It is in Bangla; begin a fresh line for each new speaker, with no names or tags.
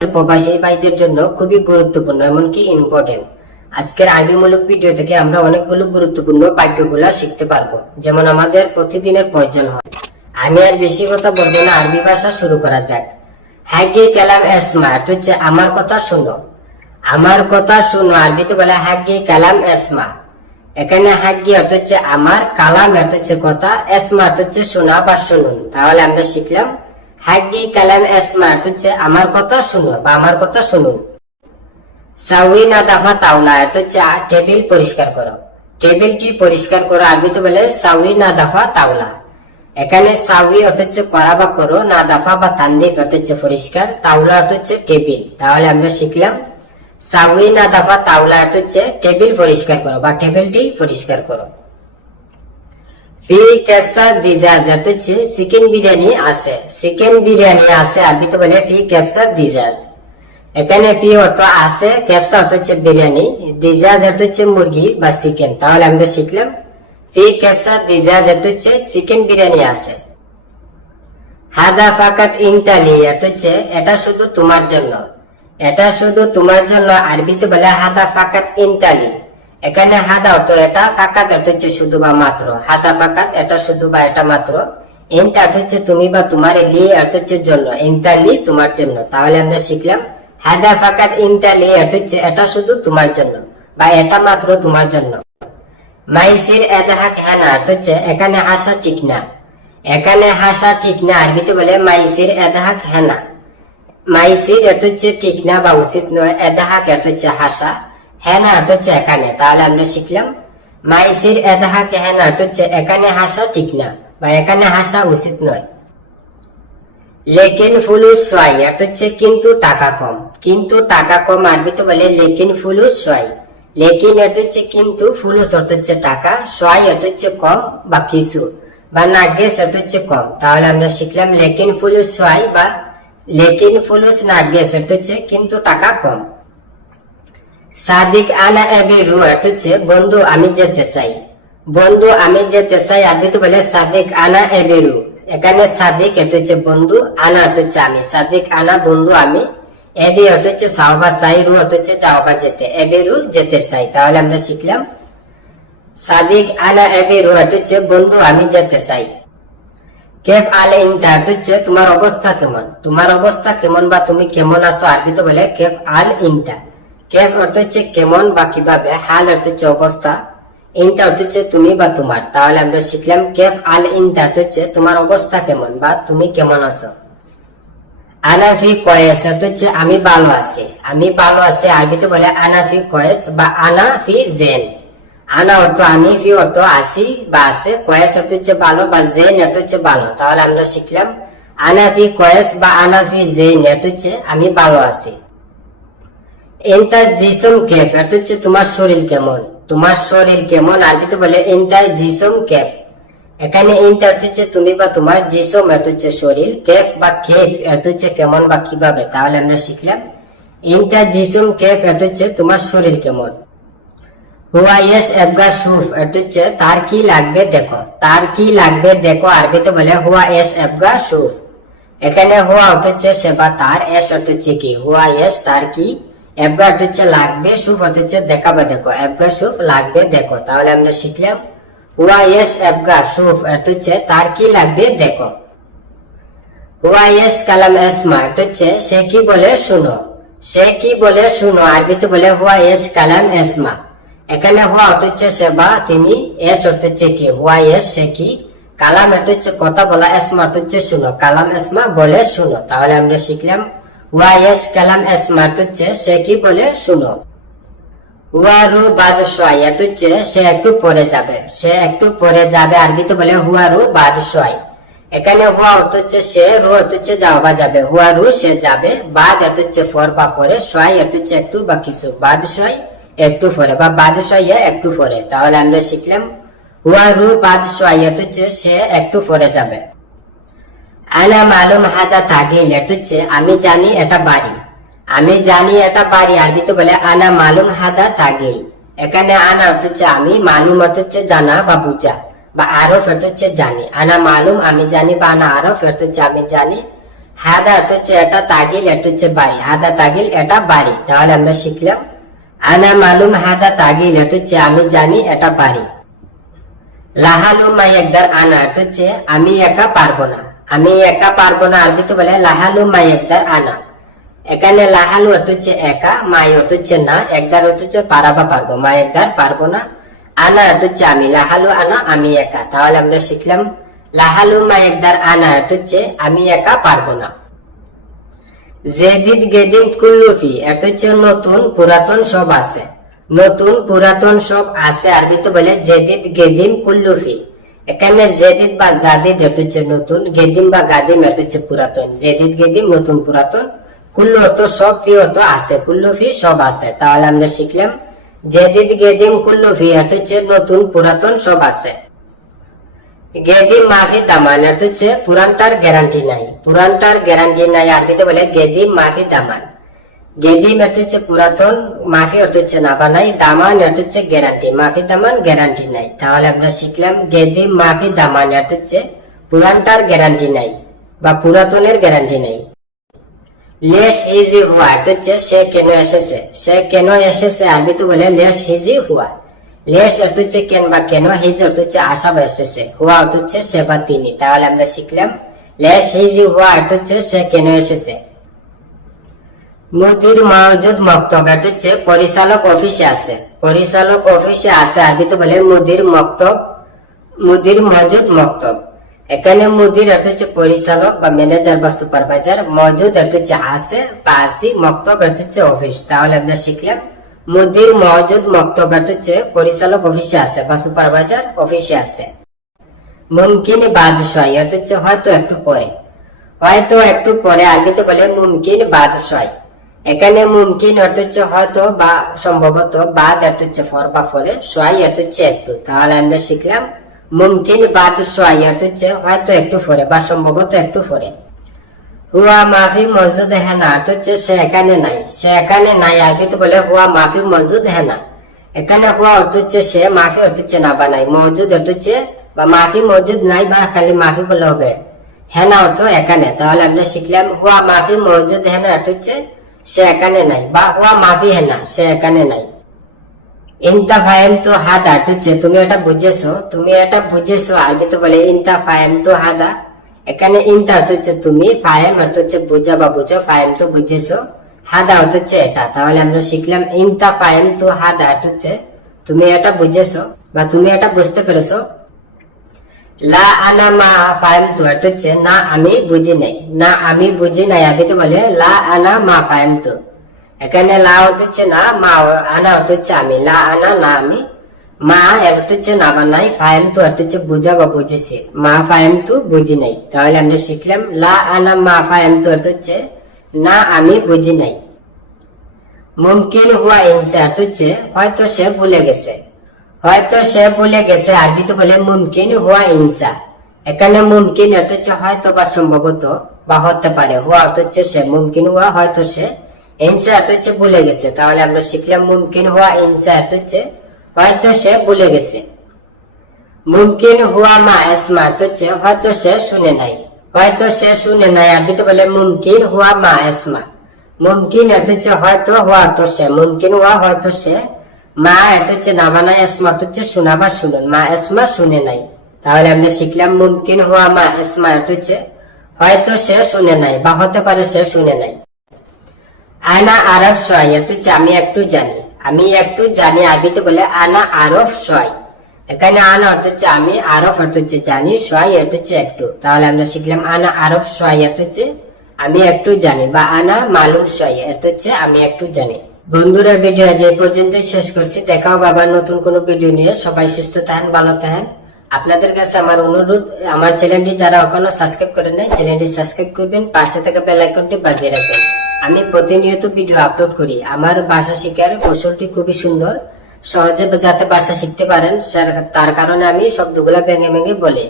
প্রবাসী ভাইদের জন্য খুবই গুরুত্বপূর্ণ, এমনকি ইম্পর্টেন্ট আজকের আরবিমূলক ভিডিও থেকে আমরা অনেকগুলো গুরুত্বপূর্ণ বাক্যগুলো শিখতে পারব, যেমন আমাদের প্রতিদিনের প্রয়োজন হয়। আমি আর বেশি কথা বলব না, আরবি ভাষা শুরু করা যাক। হ্যাগে কালাম এসমা হচ্ছে আমার কথা শুনো। আমার কথা শুনো, আরবিতে বলে হ্যাগে কালাম এসমা এখানে হাগ্গি অর্থ হচ্ছে আমার, কালাম অর্থ হচ্ছে কথা এসমা অর্থ হচ্ছে শোনা বা শুনুন। তাহলে আমরা শিখলাম হাগ্গি কালাম এসমা অর্থ হচ্ছে আমার কথা শুনো বা আমার কথা শুনুন সাউই না দাফা তাওলা অর্থ হচ্ছে টেবিল পরিষ্কার করো। টেবিলটি পরিষ্কার করো আরবিতে বলে সাউই না দাফা তাওলা এখানে সাউই অর্থ করা বা করো, না দাফা বা তান্দিফ অর্থ পরিষ্কার তাওলা অর্থ হচ্ছে টেবিল। তাহলে আমরা শিখলাম, সাউই না দাফা তাওলা অর্থ হচ্ছে টেবিল পরিষ্কার করো বা টেবিলটি পরিষ্কার করো। ফি ক্যাপসা দিজাজ হচ্ছে চিকেন বিরিয়ানি আছে। চিকেন বিরিয়ানি আছে আরবিতে বলে ফি ক্যাপসা দিজাজ এখানে ফি অর্থ আছে ক্যাপসা অর্থ হচ্ছে বিরিয়ানি। দিজাজ হচ্ছে মুরগি বা চিকেন তাহলে আমরা শিখলাম। ফি ক্যাপসা দিজাজ হচ্ছে চিকেন বিরিয়ানি আছে। হাদা ফাকাত ইনতালি, অর্থ হচ্ছে এটা শুধু তোমার জন্য। এটা শুধু তোমার জন্য আরবিতে বলে হাদা ফাকাত ইনতালি। এখানে হাদা অর্থ এটা, ফাকাত অর্থ হচ্ছে শুধু বা মাত্র। হাদা ফাকাত এটা শুধু বা এটা মাত্র। ইনতা হচ্ছে তুমি বা তোমার লি অর্থ হচ্ছে জন্য। ইনতালি তোমার জন্য। তাহলে আমরা শিখলাম হাদা ফাকাত ইনতালি অর্থ হচ্ছে এটা শুধু তোমার জন্য বা এটা মাত্র তোমার জন্য। মাইসির এদাহাক হ্যানা অর্থ হচ্ছে এখানে হাসা ঠিক না। এখানে হাসা ঠিক না, আরবিতে বলে মাইসির এদাহাক হ্যানা মাইসির অর্থ হচ্ছে ঠিক না বা উচিত নয় এদাহাক অর্থ হচ্ছে হাসা। অর্থ হচ্ছে এখানে, তাহলে আমরা শিখলাম, মাইসির এদাহাক অর্থ হচ্ছে এখানে হাসা ঠিক না, বা এখানে হাসা উচিত নয়। লেকিন ফুলুস সোয়াই অর্থ হচ্ছে কিন্তু টাকা কম, কিন্তু টাকা কম আরবিতে বলে লেকিন ফুলুস সোয়াই। লেকিন অর্থ হচ্ছে কিন্তু ফুলুস অর্থ হচ্ছে টাকা, সোয়াই অর্থ হচ্ছে কম বা কিছু, বা নাগেস অর্থ হচ্ছে কম। তাহলে আমরা শিখলাম লেকিন ফুলুস সোয়াই বা লেকিন ফুলুস নাগেস অর্থ হচ্ছে কিন্তু টাকা কম। সাদিক আনা এবিরু অর্থ হচ্ছে, বন্ধু আমি যেতে চাই। বন্ধু আমি যেতে চাই আরবিতে বলে সাদিক আনা এবি রু। এখানে সাদিক এটা হচ্ছে বন্ধু আনা অর্থ হচ্ছে আমি। সাদিক আনা বন্ধু আমি। এবি হচ্ছে সাহবা সাই রু হচ্ছে যাওবা যেতে। এবিরু যেতে চাই, তাহলে আমরা শিখলাম। সাদিক আনা এবিরু অর্থ হচ্ছে বন্ধু আমি যেতে চাই। কেফ আল ইনতা অর্থ হচ্ছে তোমার অবস্থা কেমন? তোমার অবস্থা কেমন বা তুমি কেমন আছো? আরবিতে বলে কেফ আল ইনতা কেফ অর্থ হচ্ছে কেমন বা কীভাবে, হাল অর্থ হচ্ছে অবস্থা ইনতা অর্থ হচ্ছে তুমি বা তোমার। তাহলে আমরা শিখলাম কেফ আল ইনতা অর্থ হচ্ছে তোমার অবস্থা কেমন বা তুমি কেমন আছো। আনাফি কয়েস অর্থ হচ্ছে আমি ভালো আছি। আমি ভালো আছি, আরবিতে বলে আনাফি কয়েস বা আনাফি জেন। আনা অর্থ আমি, ফি অর্থ আসি বা আছে, কয়েস অর্থ হচ্ছে ভালো বা জেন অর্থ হচ্ছে ভালো। তাহলে আমরা শিখলাম আনাফি কয়েস বা আনাফি জেন অর্থ হচ্ছে আমি ভালো আছি। এন্টার জিসম অর্থ হচ্ছে তোমার শরীর কেমন? তোমার শরীর কেমন? আরবিতে বলে এন্টার জিসম কেফ এখানে ইনটা হচ্ছে তুমি বা তোমার জিসম অর্থ হচ্ছে শরীর কেফ বা কেফ অর্থ হচ্ছে কেমন বা কীভাবে? তাহলে আমরা শিখলাম। ইনটা জিসম কেফ অর্থ হচ্ছে তোমার শরীর কেমন? হুয়া ইয়েস এবগা সুফ অর্থ হচ্ছে তার কি লাগবে দেখো। তার কি লাগবে দেখো আরবিতে বলে হুয়া এস এবগা সুফ এখানে হুয়া হচ্ছে সেবা, তার এস অর্থ হচ্ছে কি? হুয়া এস তার কি অর্থ হচ্ছে লাগবে, সুফ হচ্ছে দেখাবে দেখো। এবগা সুফ লাগবে দেখো। তাহলে আমরা শিখলাম হুয়া এস এবগা সুফ অর্থ হচ্ছে তার কি লাগবে দেখো। হুয়া এস কালাম এসমা অর্থ হচ্ছে সে কি বলে শুনো। সে কি বলে শুনো, আরবিতে বলে হুয়া এস কালাম এসমা এখানে হুয়া অর্থ হচ্ছে সে তিনি, এস অর্থ হচ্ছে কি? হুয়া এস সে কি? কালাম অর্থ হচ্ছে কথা বলা এসমা অর্থ হচ্ছে শুনো। কালাম এসমা বলে শুনো। তাহলে আমরা শিখলাম এস কালাম এসমা অর্থ হচ্ছে সে কি বলে? শুনো। হুয়ারু বাদশাই অর্থ হচ্ছে সে একটু পরে যাবে। সে একটু পরে যাবে আরবিতে বলে? হুয়ারু বাদশাই এখানে হুয়া অর্থ হচ্ছে সে, রু অর্থ হচ্ছে যাওয়া যাবে। হুয়ারু সে যাবে, বাদ অর্থ হচ্ছে ফর বা ফরে সোয়াই অর্থ হচ্ছে একটু বা কিছু। বাদশাই একটু পরে, বা বাদশাই একটু পরে। তাহলে আমরা শিখলাম, হুয়ারু বাদশাই অর্থ হচ্ছে সে একটু পরে যাবে। আনা মালুম হাদা তাগিল, এটা হচ্ছে আমি জানি এটা বাড়ি। আমি জানি এটা বাড়ি, আরবিতে বলে আনা মালুম হাদা তাগিল। এখানে আনা হচ্ছে আমি, মালুম হচ্ছে জানা বা বুঝা বা আরও ফেরত হচ্ছে জানি। আনা মালুম, আমি জানি বা আনা আরও ফেরত হচ্ছে আমি জানি। হাদা হচ্ছে এটা তাগিল, এটা হচ্ছে বাড়ি। হাদা তাগিল, এটা বাড়ি। তাহলে আমরা শিখলাম, আনা মালুম হাদা তাগিল এটা হচ্ছে আমি জানি এটা বাড়ি। লাহালু মাই একদার আনা অর্থ হচ্ছে আমি একা পারব না। আমি একা পারব না আরবিতে বলে লাহালু মাই একদার আনা। এখানে লাহালু হচ্ছে একা, মাই হচ্ছে না, একদার হচ্ছে পারাবা পারব মা একদার পারব না। আনা হচ্ছে আমি, লাহালু আনা, আমি একা। তাহলে আমরা শিখলাম, লাহালু মা একদার আনা হচ্ছে আমি একা পারব না। জেদিদ গেদিম কুল্লুফি এত হচ্ছে নতুন পুরাতন সব আছে। নতুন পুরাতন সব আছে আরবিতে বলে জেদিদ গেদিম কুল্লুফি। এখানে জেদিদ বা জাদিদ হচ্ছে নতুন, গেদিম বা গাদিম হচ্ছে পুরাতন। জেদিদ গেদিম, নতুন, পুরাতন। কুল্লু অর্থ সব, ফি অর্থ আছে। কুল্লুফি সব আছে। তাহলে আমরা শিখলাম জেদিদ গেদিম কুল্লুফি এত হচ্ছে নতুন, পুরাতন, সব আছে। গেদিম, মাফি, দামান হচ্ছে পুরানটার গ্যারান্টি নাই। পুরানটার গ্যারান্টি নাই। আরবিতে বলে? গেদিম, মাফি, দামান। গেদিম অর্থ পুরাতন, মাফি অর্থ হচ্ছে না দামান অর্থ গ্যারান্টি, মাফি দামান গ্যারান্টি নাই। তাহলে আমরা শিখলাম গেদিম মাফি, দামান অর্থ পুরানটার গ্যারান্টি নাই বা পুরাতনের গ্যারান্টি নাই। লেশ ইজি হুয়া অর্থ হচ্ছে সে কেন এসেছে? সে কেন এসেছে? আরবিতে বলে লেশ হিজি হুয়া। লেশ অর্থ হচ্ছে কেন বা কেন হিজ অর্থ হচ্ছে আশা বা এসেছে। হুয়া অর্থ হচ্ছে সে বা তিনি। তাহলে আমরা শিখলাম লেশ হিজি হুয়া অর্থ হচ্ছে সে কেন এসেছে? মুদির মাহজুদ মক্তব। অর্থ হচ্ছে পরিচালক অফিসে আছে। পরিচালক অফিসে আছে আরবিতে বলে মুদির মক্তব মুদির মজুদ মক্তব। এখানে মুদির অর্থ হচ্ছে পরিচালক বা ম্যানেজার বা সুপারভাইজার মজুদ অর্থ হচ্ছে আছে আসি মক্তব অর্থ হচ্ছে অফিস। তাহলে আমরা শিখলাম মুদির মজুদ মক্তব অর্থ হচ্ছে পরিচালক অফিসে আছে বা সুপারভাইজার অফিসে আছে। মুমকিন বাদশাহী, এটা হচ্ছে হয়তো একটু পরে। হয়তো একটু পরে আগে তো বলে মুমকিন বাদশাহী। এখানে মুমকিন অর্থ হয়তো বা সম্ভবত বাদ অর্থ হচ্ছে ফর বা ফরে সোয়াই অর্থ হচ্ছে একটু। তাহলে আমরা শিখলাম মুমকিন বাদ সোয়াই অর্থ হচ্ছে হয়তো একটু পরে বা সম্ভবত একটু পরে হুয়া মাফি মসজিদ হেনা অর্থ হচ্ছে সে এখানে নাই। সে এখানে নাই বলে হুয়া মাফি মসজিদ হেনা এখানে হুয়া অর্থ হচ্ছে সে, মাফি অর্থ হচ্ছে না বা নাই। মজুদ অর্থ হচ্ছে বা মাফি মজুদ নাই বা খালি মাফি বলে হবে। হেনা অর্থ এখানে। তাহলে আমরা শিখলাম হুয়া মাফি মজুদ হেনা অর্থ হচ্ছে সে এখানে নাই বা হুয়া মাফি হেনা সে এখানে নাই। ইনতা ফাইম তো হাদা হচ্ছে তুমি এটা বুঝেছ, তুমি এটা বুঝেছ আরবি তো বলে ইনতা ফাইম তো হাদা, এখানে ইনতা হচ্ছে তুমি ফাইম অর্থ হচ্ছে বুঝা বা বুঝো ফাইম তো বুঝেছ, হাদা হচ্ছে এটা। তাহলে আমরা শিখলাম ইনতা ফাইম তো হাদা হচ্ছে তুমি এটা বুঝেছ, বা তুমি এটা বুঝতে পেরেছ লা আনা মা ফাইম তো অর্থ হচ্ছে, না আমি বুঝি নাই। না আমি বুঝি নাই আবি তো বলে, লা আনা মা ফাইম তো এখানে লা হচ্ছে না, মা আনা হচ্ছে আমি। লা আনা, না আমি। মা অর্থ হচ্ছে না বা নাই ফাইম তো অর্থ হচ্ছে বুঝা বা বুঝেছি মা ফাইম তো বুঝি নাই। তাহলে আমরা শিখলাম, লা আনা মা ফাইম তো অর্থ হচ্ছে, না আমি বুঝি নাই। মুমকিন হুয়া ইনসা হচ্ছে, হয়তো সে ভুলে গেছে। হয়তো সে ভুলে গেছে আরবি তো বলে মুমকিন হুয়া ইনসা এখানে মুমকিন অর্থ হচ্ছে হয়তো বা সম্ভবত বা হতে পারে হুয়া হচ্ছে সে, মুমকিন হুয়া হয়তো সে ইনসা অর্থ হচ্ছে ভুলে গেছে। তাহলে আমরা শিখলাম মুমকিন হুয়া ইনসা অর্থ হচ্ছে হয়তো সে ভুলে গেছে। মুমকিন হুয়া মা এসমা হচ্ছে হয়তো সে শুনে নাই। হয়তো সে শুনে নাই আরবি তো বলে মুমকিন হুয়া মা এসমা মুমকিন অর্থ হচ্ছে হয়তো হুয়া অর্থ সে, মুমকিন হুয়া হয়তো সে মা এটা হচ্ছে না বানাই এসমা হচ্ছে শোনা বা শুনুন। মা এসমা শুনে নাই। তাহলে আমরা শিখলাম মুমকিন হওয়া মা এসমা অর্থ হচ্ছে, হয়তো সে শুনে নাই বা হতে পারে সে শুনে নাই। আনা আরফ সয় অর্থ হচ্ছে আমি একটু জানি। আমি একটু জানি, আগে তো বলে আনা আরফ সয়। এখানে আনা অর্থ হচ্ছে আমি, আরফ অর্থ হচ্ছে জানি, সয় অর্থ হচ্ছে একটু। তাহলে আমরা শিখলাম আনা আরফ সয় অর্থ হচ্ছে, আমি একটু জানি বা আনা মালুম সয় অর্থ হচ্ছে আমি একটু জানি। বন্ধুরা ভিডিও আজ এই পর্যন্তই শেষ করছি। দেখাও বাবার নতুন কোনো ভিডিও নিয়ে। সবাই সুস্থ থাকেন, ভালো থাকেন। আপনাদের কাছে আমার অনুরোধ, আমার চ্যানেলটি যারা এখনও সাবস্ক্রাইব করেন নাই চ্যানেলটি সাবস্ক্রাইব করবেন, পাশে থাকা বেল আইকনটি বাজিয়ে রাখবেন। আমি প্রতিনিয়ত ভিডিও আপলোড করি। আমার ভাষা শিখার কৌশলটি খুবই সুন্দর। সহজে যাতে ভাষা শিখতে পারেন তার কারণে আমি শব্দগুলা ভেঙে ভেঙে বলি।